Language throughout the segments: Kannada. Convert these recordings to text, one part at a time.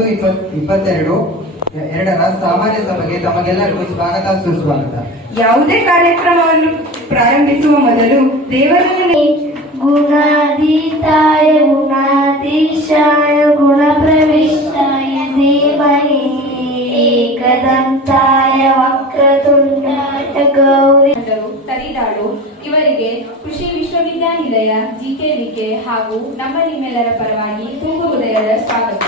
2022 ಸಾಮಾನ್ಯ ಸಭೆಗೆ ತಮಗೆಲ್ಲರಿಗೂ ಸ್ವಾಗತ ಸುಸ್ವಾಗತ. ಯಾವುದೇ ಕಾರ್ಯಕ್ರಮವನ್ನು ಪ್ರಾರಂಭಿಸುವ ಮೊದಲು ದೇವರನ್ನು ಗುಣಾತೀತಾಯ ಗುಣಾಧೀಶಾಯ ಗುಣಪ್ರವಿಷ್ಟಾಯ ಧೀಮಹಿ ಏಕದಂತಾಯ ವಕ್ರತುಂಡಾಯ ಗೌರಿ ತರಿದಾಳು ಇವರಿಗೆ ಕೃಷಿ ವಿಶ್ವವಿದ್ಯಾನಿಲಯ ಜಿಕೆವಿಕೆ ಹಾಗೂ ನಮ್ಮ ನಿಮ್ಮೆಲ್ಲರ ಪರವಾಗಿ ತುಂಬು ಹೃದಯದ ಸ್ವಾಗತ.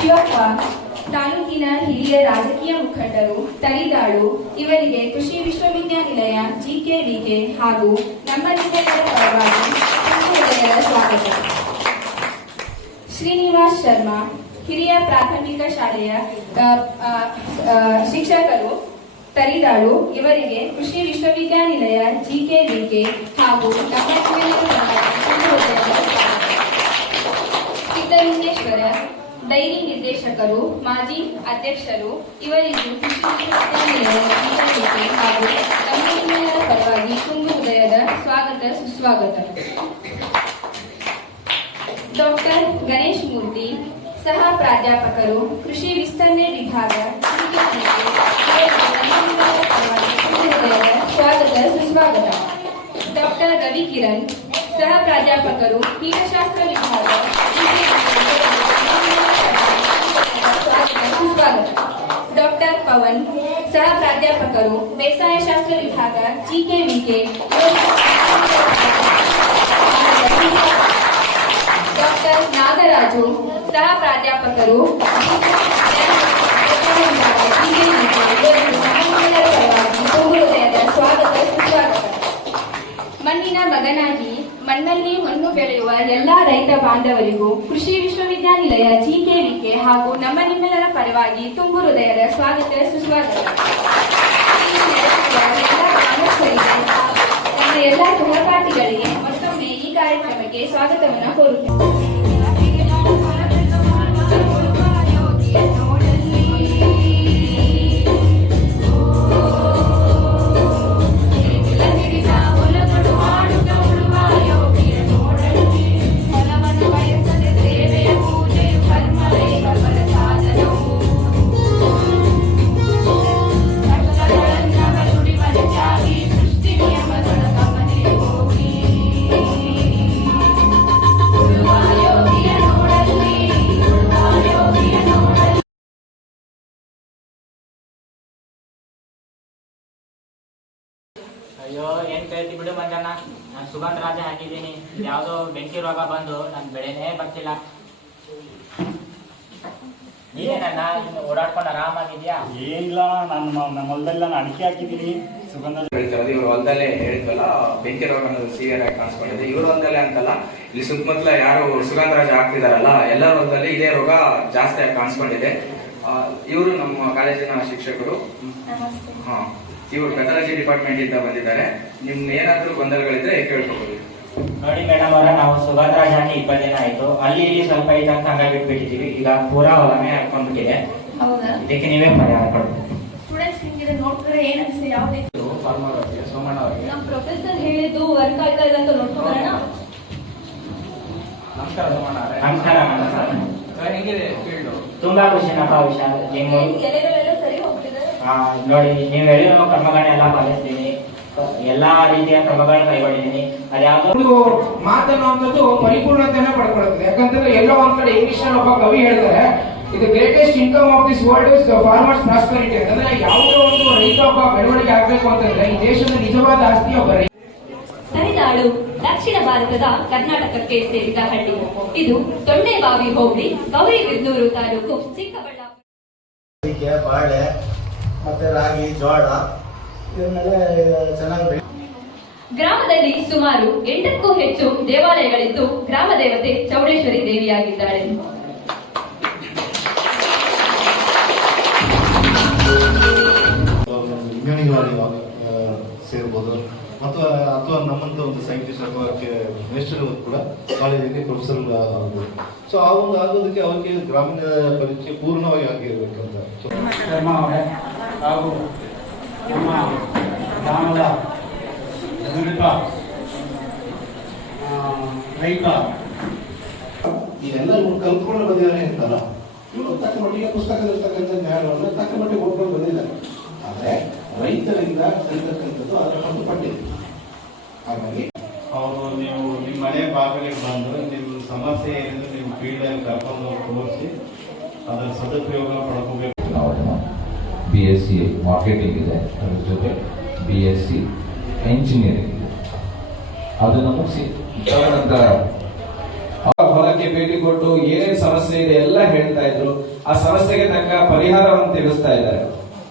ಶಿವಪ್ಪ ತಾಲೂಕಿನ ಹಿರಿಯ ರಾಜಕೀಯ ಮುಖಂಡರು ತರಿದಾಳು ಇವರಿಗೆ ಕೃಷಿ ವಿಶ್ವವಿದ್ಯಾನಿಲಯ ಜಿಕೆವಿಕೆ ಹಾಗೂ ನಮ್ಮ ನಿಮ್ಮೆಲ್ಲರ ಪರವಾಗಿ ತುಂಬು ಹೃದಯದ ಸ್ವಾಗತ. ಶ್ರೀನಿವಾಸ್ ಶರ್ಮಾ ಹಿರಿಯ ಪ್ರಾಥಮಿಕ ಶಾಲೆಯ ಶಿಕ್ಷಕರು ತರಿದಾಳು ಇವರಿಗೆ ಕೃಷಿ ವಿಶ್ವವಿದ್ಯಾನಿಲಯ ಜಿಕೆವಿಕೆ ಹಾಗೂ ನಮ್ಮ ಸಿದ್ದಲಿಂಗೇಶ್ವರ ಡೈರಿ ನಿರ್ದೇಶಕರು ಮಾಜಿ ಅಧ್ಯಕ್ಷರು ಇವರಿಗೂ ಕೃಷಿ ವಿಶ್ವವಿದ್ಯಾನಿಲಯ ಜಿಕೆವಿಕೆ ಹಾಗೂ ನಮ್ಮ ಪರವಾಗಿ ತುಂಬು ಹೃದಯದ ಸ್ವಾಗತ ಸುಸ್ವಾಗತ. ಡಾಕ್ಟರ್ ಗಣೇಶ್ ಮೂರ್ತಿ ಸಹ ಪ್ರಾಧ್ಯಾಪಕರು ಕೃಷಿ ವಿಸ್ತರಣೆ ವಿಭಾಗ ಸ್ವಾಗತ ಸುಸ್ವಾಗತ. ಡಾಕ್ಟರ್ ರವಿ ಕಿರಣ್ ಸಹ ಪ್ರಾಧ್ಯಾಪಕರು ಕೀಟಶಾಸ್ತ್ರ ವಿಭಾಗ ಸುಸ್ವಾಗತ. ಡಾಕ್ಟರ್ ಪವನ್ ಸಹ ಪ್ರಾಧ್ಯಾಪಕರು ಬೇಸಾಯ ಶಾಸ್ತ್ರ ವಿಭಾಗ ಜಿಕೆವಿಕೆ ಡಾಕ್ಟರ್ ನಾಗರಾಜು ಸಹ ಪ್ರಾಧ್ಯಾಪಕರು ಸ್ವಾಗತ ಸುಸ್ವಾಗತ. ಮಣ್ಣಿನ ಮಗನಾಗಿ ಮಣ್ಣಲ್ಲಿ ಮಣ್ಣು ಬೆಳೆಯುವ ಎಲ್ಲಾ ರೈತ ಬಾಂಧವರಿಗೂ ಕೃಷಿ ವಿಶ್ವವಿದ್ಯಾನಿಲಯ ಜಿಕೆವಿಕೆ ಹಾಗೂ ನಮ್ಮ ನಿಮ್ಮೆಲ್ಲರ ಪರವಾಗಿ ತುಂಬು ಹೃದಯದ ಸ್ವಾಗತ ಸುಸ್ವಾಗತ. ನಮ್ಮ ಎಲ್ಲ ಸಹಪಾಠಿಗಳಿಗೆ ಮತ್ತೊಮ್ಮೆ ಈ ಕಾರ್ಯಕ್ರಮಕ್ಕೆ ಸ್ವಾಗತವನ್ನು ಕೋರುತ್ತೇನೆ. ಅಯ್ಯೋ ಏನ್ ಕೇಳ್ತಿ ಬಿಡು ಮಂಜಣ್ಣ, ನಾನು ಸುಗಂಧ ರಾಜ ಹಾಕಿದ್ದೀನಿ. ಯಾವ್ದೋ ಬೆಂಕಿ ರೋಗ ಬಂದು ನನ್ ಬೆಳೆನೇ ಬರ್ತಿಲ್ಲ. ನೀನೇನಣ್ಣ ಇನ್ನು ಓಡಾಡ್ಕೊಂಡು ಆರಾಮಾಗಿದ್ಯಾ? ಏನಿಲ್ಲ, ನಮ್ಮ ಹೊಲದಲ್ಲಿ ನಾನು ಅಡಿಕೆ ಹಾಕಿದ್ದೀನಿ. ಸುಗಂಧ ಇವ್ರ ಹೊಲದಲ್ಲೇ ಹೇಳಿದ್ವಲ್ಲ ಬೆಂಕಿ ರೋಗ ಅನ್ನೋದು ಸಿವಿಯರ್ ಆಗಿ ಕಾಣಿಸ್ಕೊಂಡಿದೆ. ಇವ್ರ ಹೊಲದಲ್ಲೇ ಅಂತಲ್ಲ, ಇಲ್ಲಿ ಸುತ್ತಮುತ್ತಲ ಯಾರು ಸುಗಂಧ ರಾಜ ಹಾಕ್ತಿದಾರಲ್ಲ ಎಲ್ಲರ ಹೊಲದಲ್ಲಿ ಇದೇ ರೋಗ ಜಾಸ್ತಿ ಆಗಿ ಕಾಣಿಸ್ಕೊಂಡಿದೆ. ಇವರು ನಮ್ಮ ಕಾಲೇಜಿನ ಶಿಕ್ಷಕರು. ಇವರು ಪೆಥಾಲಜಿ ಡಿಪಾರ್ಟ್ಮೆಂಟ್ ಇಂದ ಬಂದಿದ್ದಾರೆ. ನಿಮ್ ಏನಾದ್ರೂ ಗೊಂದಲಗಳಿದ್ರೆ ಕೇಳ್ಕೊಬಹುದು. ನೋಡಿ ಮೇಡಮ್ ಅವರ, ನಾವು ಸುಗಂಧ ರಾಜ ಹಾಕಿ 20 ದಿನ ಆಯ್ತು. ಅಲ್ಲಿ ಇಲ್ಲಿ ಸ್ವಲ್ಪ ಇದ್ದಂತ ಹಂಗ ಬಿಟ್ಬಿಟ್ಟಿದೀವಿ. ಈಗ ಪೂರಾ ಹೊಲನೇ ಹಾಕೊಂಡ್ಬಿಟ್ಟಿದೆ. ಇದಕ್ಕೆ ನೀವೇ ಪರಿಹಾರ ಕೊಡ್ಬೇಕು. ಸ್ಟೂಡೆಂಟ್ಸ್ ನಿಮಗೆ ನೋಡ್ತಾರೆ ಏನ್ ಅನ್ಸುತ್ತೆ? ಯಾವುದೇ ಫಾರ್ಮರ್ ಅವರಿಗೆ, ಸೋಮಣ್ಣ ಅವರಿಗೆ ನಮ್ಮ ಪ್ರೊಫೆಸರ್ ಹೇಳಿದ್ದು ವರ್ಕ್ ಆಯ್ತಾ ಇಲ್ಲ ಅಂತ ನೋಡ್ಕೊಂಡ್ಬರೋಣ. ನಮಸ್ಕಾರ ಸೋಮಣ್ಣ ಅವರೇ. ನಮಸ್ಕಾರ. ಹೇಗಿದೆ ಫೀಲ್ಡ್? ತುಂಬಾ ಖುಷಿನಪ್ಪ ವಿಶಾಲ್. ನಿಮ್ಮ ಎಲೆಗಳೆಲ್ಲ ಸರಿ ಹೋಗ್ತಿದೆ. ನೋಡಿ, ನೀವು ಹೇಳಿರೋ ಕ್ರಮಗಳನ್ನೆಲ್ಲ ಪಾಲಿಸ್ತೀನಿ. ಎಲ್ಲಾ ರೀತಿಯ ಕ್ರಮಗಳನ್ನ ಕೈಗೊಂಡಿದ್ದೀನಿ. ಅದ್ಯಾವುದೋ ಮಾತನ್ನುವಂಥದ್ದು ಪರಿಪೂರ್ಣತೆಯನ್ನ ಪಡ್ಕೊಳ್ಳುತ್ತದೆ. ಯಾಕಂತಂದ್ರೆ ಎಲ್ಲೋ ಒಂದ್ ಕಡೆ ಇಂಗ್ಲಿಷ್ ನಲ್ಲಿ ಒಬ್ಬ ಕವಿ ಹೇಳ್ತಾರೆ, ಇದು greatest income of this world is farmers prosperity. ಅಂತಂದ್ರೆ ಯಾವುದೋ ಒಂದು ರೈತ ಒಬ್ಬ ಬೆಳವಣಿಗೆ ಆಗ್ಬೇಕು ಅಂತಂದ್ರೆ ಈ ದೇಶದ ನಿಜವಾದ ಆಸ್ತಿ ಒಬ್ಬ ರೈತ. ತರಿದಾಳು ದಕ್ಷಿಣ ಭಾರತದ ಕರ್ನಾಟಕಕ್ಕೆ ಸೇರಿದ ಹಳ್ಳಿ. ಇದು ದೊಣ್ಣೆಬಾವಿ ಹೋಬಳಿ, ಗೌರಿಬಿದನೂರು ತಾಲೂಕು, ಚಿಕ್ಕಬಳ್ಳಾಪುರ. ಬಾಳೆ ಮತ್ತೆ ರಾಗಿ, ಜೋಳ ಇದನ್ನೆಲ್ಲ ಚೆನ್ನಾಗಿ. ಗ್ರಾಮದಲ್ಲಿ ಸುಮಾರು 8ಕ್ಕೂ ಹೆಚ್ಚು ದೇವಾಲಯಗಳಿದ್ದು ಗ್ರಾಮ ದೇವತೆ ಚೌಡೇಶ್ವರಿ ದೇವಿಯಾಗಿದ್ದಾಳೆ. ಸೇರ್ಬೋದು ಅಥವಾ ನಮ್ಮಂತ ಒಂದು ಸೈಂಟಿಸ್ಟ್ ಅಥವಾ ಮಿನಿಸ್ಟರ್ ಕೂಡ ಕಾಲೇಜಿಗೆ ಪ್ರೊಫೆಸರ್ ಆಗ್ಬೋದು. ಸೊ ಆ ಒಂದು ಆಗೋದಕ್ಕೆ ಅವರಿಗೆ ಗ್ರಾಮೀಣ ಪರಿಚಯ ಪೂರ್ಣವಾಗಿ ಆಗಿರ್ಬೇಕಂತ. ಹಾಗೂ ನಮ್ಮ ಗ್ರಾಮದ ನುರಿತ ರೈತ ಇದೆಲ್ಲ ಇವ್ರು ಕಲ್ತ್ಕೊಂಡು ಬಂದಿದ್ದಾರೆ ಅಂತಲ್ಲ, ಇವರು ತಕ್ಕ ಮಟ್ಟಿಗೆ ಪುಸ್ತಕದಲ್ಲಿರ್ತಕ್ಕಂಥ ಜ್ಞಾನವನ್ನು ತಕ್ಕ ಮಟ್ಟಿಗೆ ಓದ್ಕೊಂಡು ಬಂದಿದ್ದಾರೆ. ಆದರೆ ರೈತರಿಂದ ಕಲಿತಕ್ಕಂಥದ್ದು ಅದರ ಹೊರತುಪಟ್ಟಿದೆ. ಹಾಗಾಗಿ ಅವರು ನೀವು ನಿಮ್ಮ ಮನೆ ಬಾಗಿಲಿಗೆ ಬಂದು ನಿಮ್ಮ ಸಮಸ್ಯೆ ಏನಿದೆ ನಿಮ್ಮ ಫೀಲ್ಡಲ್ಲಿ ಕರ್ಕೊಂಡು ಹೋಗಿ ತೋರಿಸಿ ಅದರ ಸದುಪಯೋಗ ಪಡ್ಕೋಬೇಕು. BSc ಮಾರ್ಕೆಟಿಂಗ್ ಇದೆ, ಅದ್ರ ಜೊತೆ BSc ಎಂಜಿನಿಯರಿಂಗ್ ಇದೆ. ಅದನ್ನು ಮುಗಿಸಿ ತದನಂತರ ಹೊಲಕ್ಕೆ ಭೇಟಿ ಕೊಟ್ಟು ಏನೇನು ಸಮಸ್ಯೆ ಇದೆ ಎಲ್ಲ ಹೇಳ್ತಾ ಇದ್ರು. ಆ ಸಮಸ್ಯೆಗೆ ತಕ್ಕ ಪರಿಹಾರವನ್ನು ತಿಳಿಸ್ತಾ ಇದ್ದಾರೆ.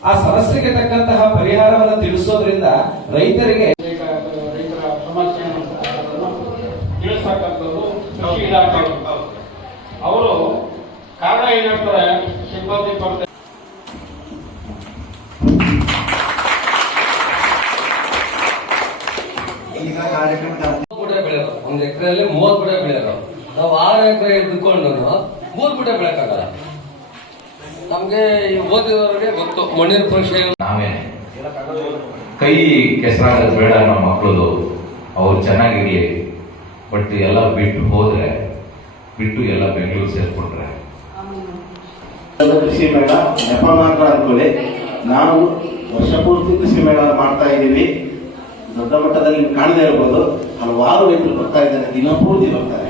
ಆ ಸಮಸ್ಯೆಗೆ ತಕ್ಕಂತಹ ಪರಿಹಾರವನ್ನು ತಿಳಿಸೋದ್ರಿಂದ ರೈತರಿಗೆ ರೈತರ ಸಮಸ್ಯೆಯನ್ನು ತಿಳಿಸ್ತಕ್ಕಂಥದ್ದು ಕೃಷಿ ಇಲಾಖೆ. ಅವರು ಕಾರಣ ಏನಿರ್ತಾರೆ, ಸಿಬ್ಬಂದಿ ಕೊರತೆ. ಈಗ ಕಾರ್ಯಕ್ರಮದ ಬೆಳೆಯೋದು 1 ಎಕರೆಯಲ್ಲಿ 30 ಗುಡೆ ಬೆಳೆಯೋದು. ನಾವು 6 ಎಕರೆ ಇದ್ದುಕೊಂಡು 3 ಗುಡೆ ಬೆಳೆಯಕ್ಕಾಗಲ್ಲ. ನಮ್ಗೆ ಈ ಓದಿದವರಿಗೆ ಗೊತ್ತು ಮಣ್ಣಿನ ಪರೀಕ್ಷೆ. ನಾವೇ ಕೈ ಕೆಸರಾದ ಬೇಡ ನಮ್ಮ ಮಕ್ಕಳದು, ಅವ್ರು ಚೆನ್ನಾಗಿರ್ಲಿ. ಬಟ್ ಎಲ್ಲ ಬಿಟ್ಟು ಎಲ್ಲ ಬೆಂಗಳೂರು ಸೇರ್ಕೊಂಡ್ರೆ ಕೃಷಿ ಮೇಳ ನೆಪ ಮಾತ್ರ ಅನ್ಕೊಳ್ಳಿ. ನಾವು ವರ್ಷ ಪೂರ್ತಿ ಕೃಷಿ ಮೇಳ ಮಾಡ್ತಾ ಇದ್ದೀವಿ. ದೊಡ್ಡ ಮಟ್ಟದಲ್ಲಿ ಕಾಣದೇ ಇರ್ಬೋದು, ಹಲವಾರು ರೈತರು ಬರ್ತಾ ಇದ್ದಾರೆ, ದಿನಪೂರ್ತಿ ಬರ್ತಾರೆ.